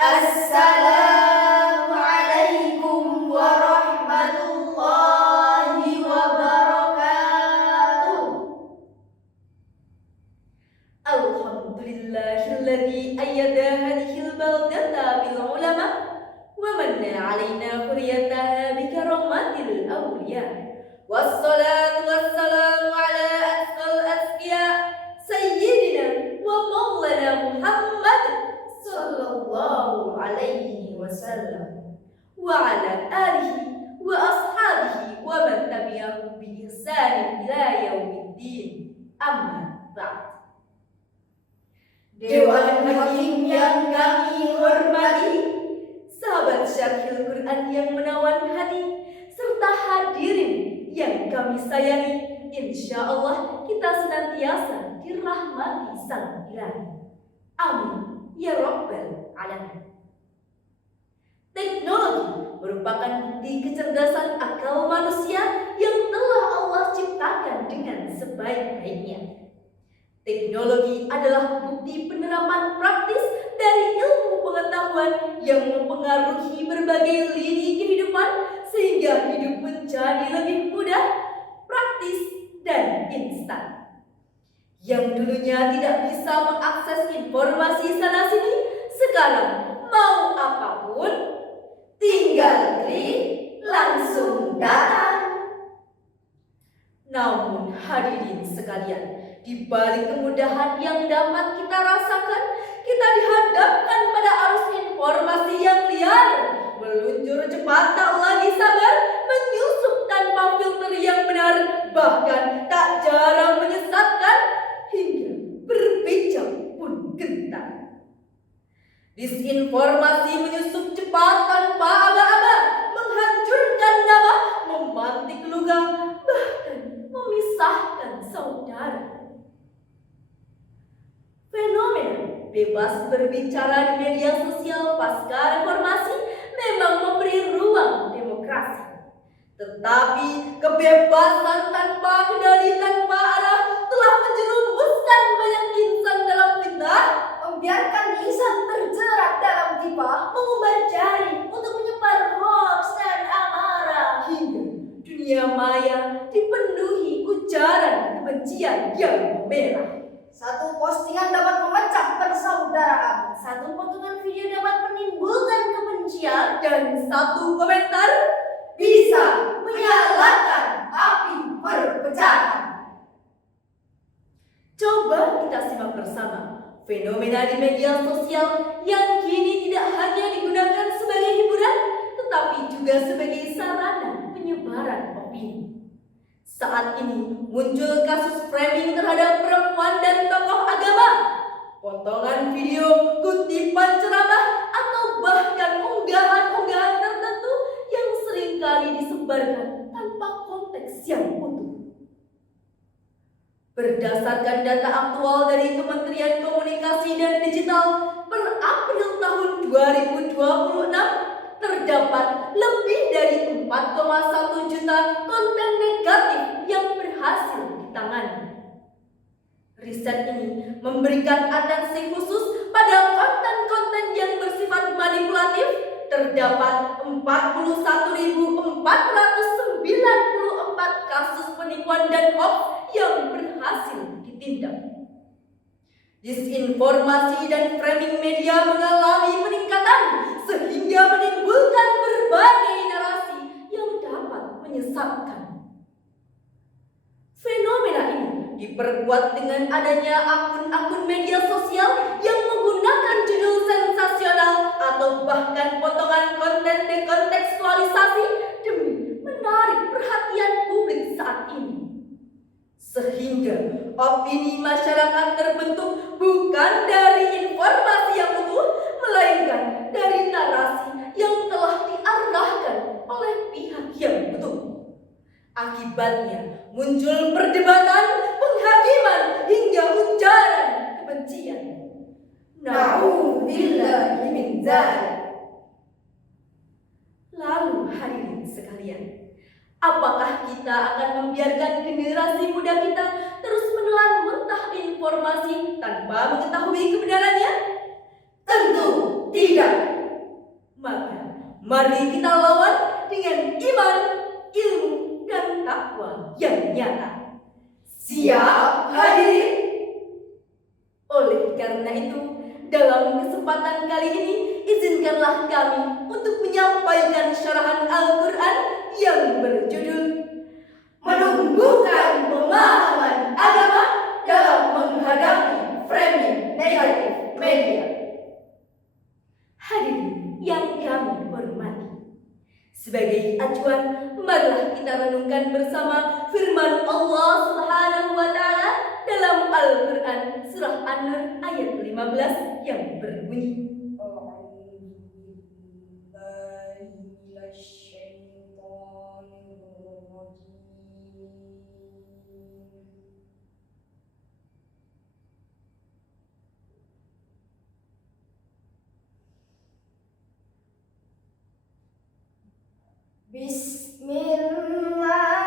Assalamualaikum warahmatullahi wabarakatuh. Alhamdulillahilladzi ayyada hadhil baldata bil ulama wa manna 'alaina hurriyataha bi karamatil awliya. Wassalatu wassalamu ala asqal asqiya sayyidina wa maulana Muhammad sallallahu alaihi wasallam wa ala alihi wa ashabihi wa man tabi'ahum bi ihsan ila yaumiddin. Amma ba'd. Dewan Hakim yang kami hormati, sahabat Syarhil Quran yang menawan hati, serta hadirin yang kami sayangi, insya Allah kita senantiasa dirahmati Sang Ilahi. Amin ya Rabbal Alamin. Teknologi merupakan bukti kecerdasan akal manusia yang telah Allah ciptakan dengan sebaik-baiknya. Teknologi adalah bukti penerapan praktis dari ilmu pengetahuan yang mempengaruhi berbagai lini kehidupan sehingga hidup menjadi lebih mudah, praktis, dan instan. Yang dulunya tidak bisa mengakses informasi sana-sini, sekarang mau apapun, tinggal klik, langsung datang. Namun hadirin sekalian, di balik kemudahan yang dapat kita rasakan, kita dihadapkan pada arus informasi yang liar, meluncur cepat tak lagi sabar, menyusup tanpa filter yang benar, bahkan tak jarang menyesatkan, hingga berbicara pun gentar. Disinformasi menyusup cepat tanpa aba-aba, menghancurkan nama, memantik luka, bahkan memisahkan saudara. Fenomena bebas berbicara di media sosial pasca reformasi memang memberi ruang demokrasi. Tetapi kebebasan tanpa kendali, tanpa arah telah menjerumuskan banyak insan dalam fitnah, Membiarkan lisan terjerat dalam tipa, mengumbar jari untuk menyebar hoax dan amarah, hingga dunia maya dipenuhi ujaran kebencian yang memerah. satu postingan dapat memecah persaudaraan, Satu potongan video dapat menimbulkan kebencian, dan satu komentar bisa menyalakan api perpecahan. Coba kita simak bersama fenomena di media sosial yang kini tidak hanya digunakan sebagai hiburan, tetapi juga sebagai sarana penyebaran opini. Saat ini muncul kasus framing terhadap perempuan dan tokoh agama, potongan video, kutipan ceramah, atau bahkan unggahan-unggahan tertentu yang seringkali disebarkan tanpa konteks yang utuh. Berdasarkan data aktual dari Kementerian Komunikasi dan Digital per April tahun 2026, terdapat lebih dari 4,1 juta konten negatif yang berhasil ditangani. Riset ini memberikan atensi khusus pada konten-konten yang bersifat manipulatif. Terdapat 41.494 kasus penipuan dan hoax yang berhasil ditindak. Disinformasi dan framing media mengalami peningkatan sehingga menimbulkan berbagai narasi yang dapat menyesatkan. Fenomena ini diperkuat dengan adanya akun-akun media sosial yang menggunakan judul sensasional atau bahkan potongan konten dekontekstualisasi demi menarik perhatian publik saat ini. Sehingga opini masyarakat terbentuk bukan dari informasi yang utuh, melainkan dari narasi yang telah diarahkan oleh pihak yang betul. Akibatnya muncul perdebatan, penghakiman, hingga ujaran kebencian. Na'udzubillahi min dzalik. Lalu hadirin sekalian, apakah kita akan membiarkan generasi muda kita terus menelan mentah informasi tanpa mengetahui kebenarannya? Tentu tidak. Mari kita lawan dengan iman, ilmu, dan takwa yang nyata. Siap, hadirin. Oleh karena itu, dalam kesempatan kali ini, izinkanlah kami untuk menyampaikan syarahan Al-Quran yang berjudul Menumbuhkan pemahaman agama dalam menghadapi framing negatif media. Hadirin yang kami hormati, sebagai acuan, marilah kita renungkan bersama firman Allah Subhanahu wa Ta'ala dalam Al-Quran surah An-Nur ayat 15 yang berbunyi, Bismillahirrahmanirrahim.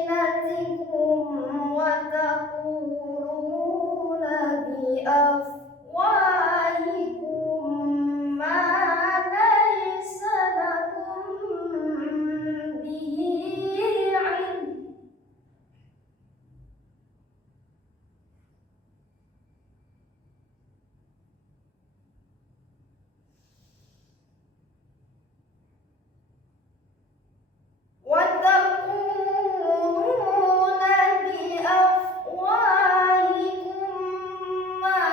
بألسنتكم وتقولون بأفواهكم ما ليس لكم به علم. وتقولون بأفواهكم ما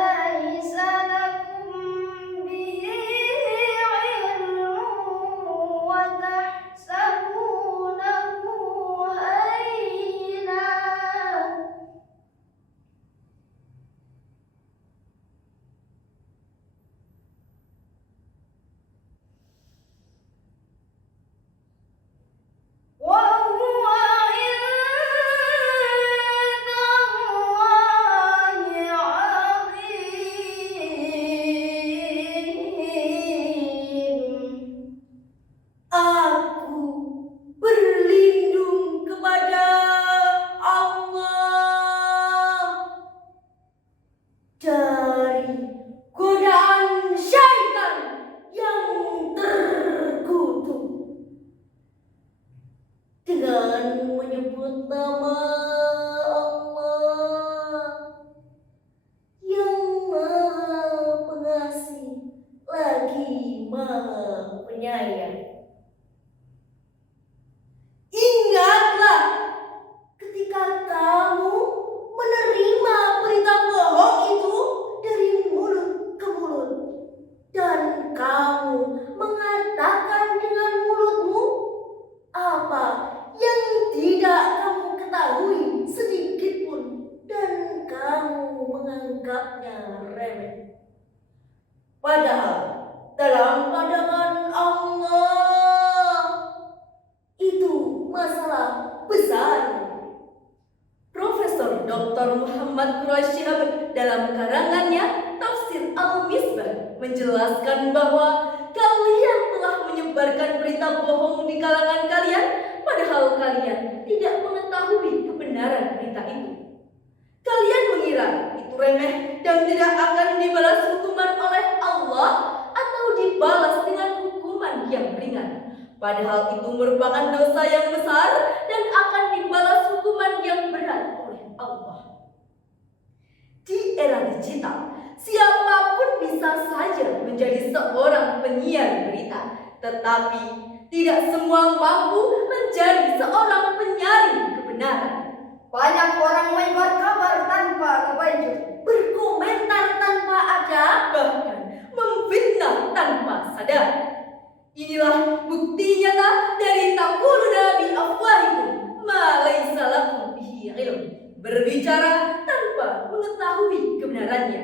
ليس لكم به علم وتحسبونه هينا وهو عند الله عظيم. aku berlindung kepada Allah dari godaan syaitan yang terkutuk, dengan menyebut nama Allah yang Maha Pengasih lagi Maha Penyayang. Ingatlah ketika kamu menerima berita bohong itu dari mulut ke mulut, dan kamu mengatakan dengan mulutmu apa yang tidak kamu ketahui sedikit pun, dan kamu menganggapnya remeh. Padahal dalam pandangan Allah itu masalah besar. Profesor Dr. Muhammad Quraisy Shihab dalam karangannya Tafsir Al-Misbah menjelaskan bahwa kalian telah menyebarkan berita bohong di kalangan kalian, padahal kalian tidak mengetahui kebenaran berita itu. Kalian mengira itu remeh dan tidak akan dibalas hukuman oleh Allah atau dibalas dengan hukuman yang ringan. Padahal itu merupakan dosa yang besar dan akan dibalas hukuman yang berat oleh Allah. Di era digital, siapapun bisa saja menjadi seorang penyiar berita, tetapi tidak semua mampu menjadi seorang penyaring kebenaran. Banyak orang menyebar kabar tanpa kebajikan, Berkomentar tanpa adab, bahkan memfitnah tanpa sadar. Inilah bukti nyata dari taquluna bi afwahikum ma laysa lakum bihi ilm, berbicara tanpa mengetahui kebenarannya.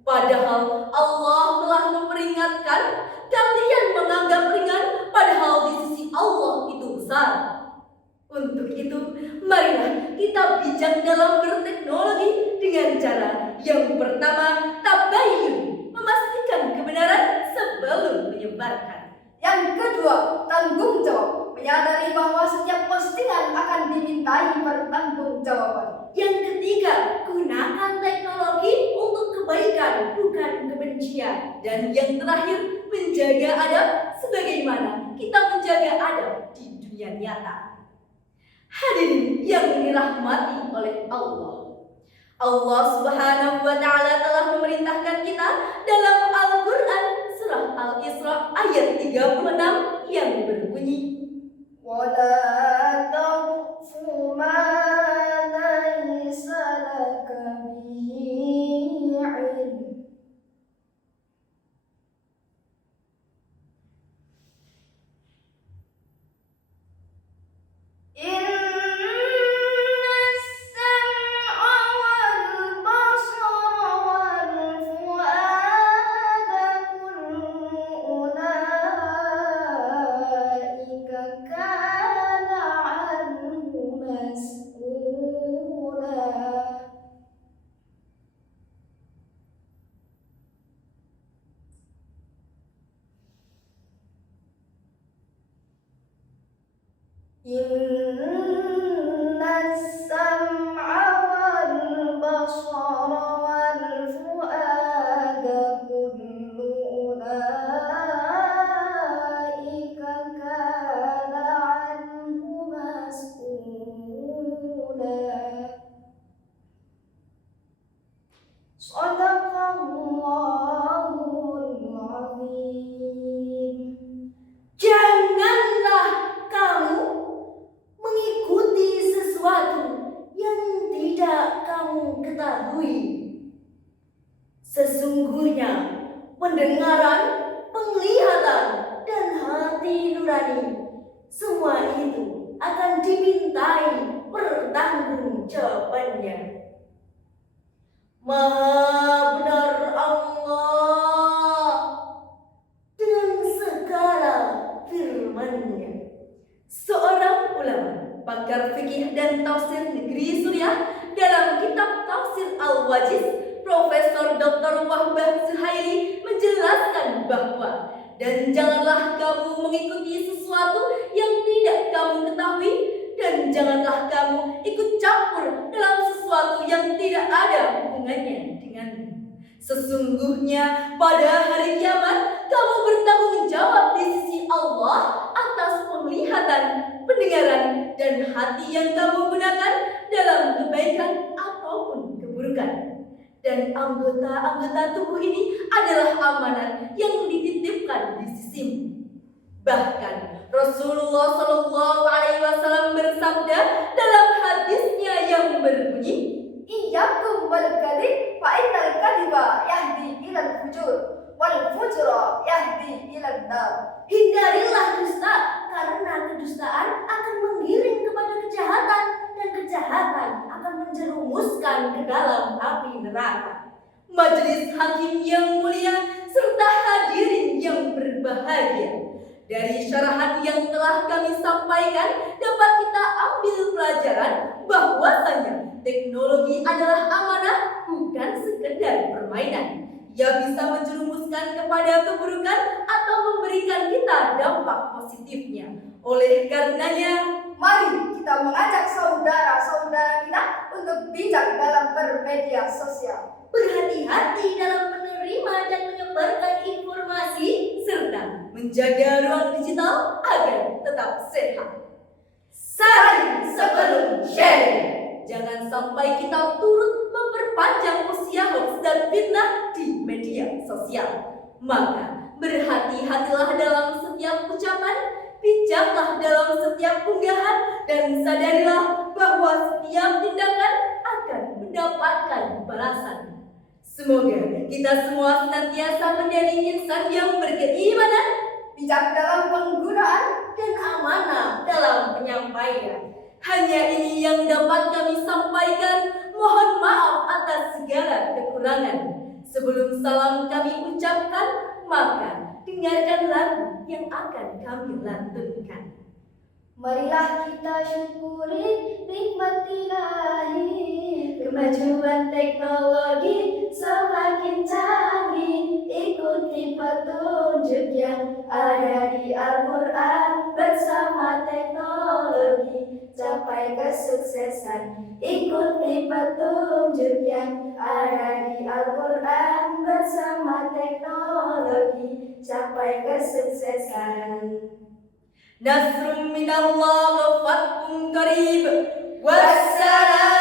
Padahal Allah telah memperingatkan, kalian menganggap ringan, padahal Untuk itu, marilah kita bijak dalam berteknologi dengan cara yang pertama, tabayun, memastikan kebenaran sebelum menyebarkan. Yang kedua, tanggung jawab, menyadari bahwa setiap postingan akan dimintai pertanggungjawaban. Yang ketiga, gunakan teknologi untuk kebaikan, bukan kebencian. Dan yang terakhir, menjaga adab sebagaimana kita menjaga adab di dunia nyata. Hadirin yang dirahmati oleh Allah. Allah Subhanahu wa Ta'ala telah memerintahkan kita dalam Al-Quran surah Al-Isra ayat 36 yang berbunyi, وَلَا تَقْفُ مَا لَيْسَ لَكَ بِهِ عِلْمٌ إن السمع والبصر والفؤاد كل أولئك كان عنه مسؤولا صدق الله العظيم. janganlah kamu mengikuti sesuatu yang tidak kamu ketahui. Sesungguhnya pendengaran, penglihatan, dan hati nurani, semua itu akan dimintai pertanggungjawabannya. Maha benar Allah dengan segala firman-Nya. Seorang ulama, pakar fikih dan tafsir negeri Suriah dalam kitab Tafsir Al-Wajiz, Profesor Dr. Wahbah Zuhaili menjelaskan bahwa, dan janganlah kamu mengikuti sesuatu yang tidak kamu ketahui, dan janganlah kamu ikut campur dalam sesuatu yang tidak ada hubungannya denganmu. Sesungguhnya pada hari kiamat kamu bertanggung jawab di sisi Allah atas penglihatan, pendengaran, dan hati yang kamu gunakan dalam kebaikan ataupun keburukan. Dan anggota-anggota tubuh ini adalah amanat yang dititipkan di sisimu. Bahkan Rasulullah Shallallahu Alaihi Wasallam bersabda dalam hadisnya yang berbunyi, Iyyakum wal kadhib fa innal kadhiba yahdi ilal fujur wal fujura yahdi ilal nar. hindarilah dusta karena kedustaan akan menggiring kepada kejahatan, dan kejahatan akan menjerumuskan ke dalam api neraka. Majelis hakim yang mulia serta hadirin yang berbahagia, dari syarahan yang telah kami sampaikan dapat kita ambil pelajaran bahwasanya teknologi adalah amanah, bukan sekedar permainan. Ia bisa menjerumuskan kepada keburukan atau memberikan kita dampak positifnya. Oleh karenanya, Mari kita mengajak saudara-saudara kita untuk bijak dalam bermedia sosial. berhati-hati dalam menerima dan menyebarkan informasi serta menjaga ruang digital agar tetap sehat. Saring sebelum sharing. Jangan sampai kita turut memperpanjang usia hoax dan fitnah di media sosial. Maka berhati-hatilah dalam setiap ucapan, bijaklah dalam setiap unggahan, dan sadarilah bahwa setiap tindakan akan mendapatkan balasan. Semoga kita semua senantiasa menjadi insan yang berkeimanan, Bijak dalam penggunaan, dan amanah dalam penyampaian. Hanya ini yang dapat kami sampaikan. Mohon maaf atas segala kekurangan. Sebelum salam kami ucapkan, maka dengarkan lagu yang akan kami lantunkan. Marilah kita syukuri nikmat ilahi. Kemajuan teknologi semakin canggih, ikuti petunjuk yang ada di Al-Quran. Bersama teknologi capai kesuksesan, ikuti petunjuk yang ada di Al-Quran. Bersama teknologi capai kesuksesan. Nasrun minallah wa fathun qarib. Wassalam.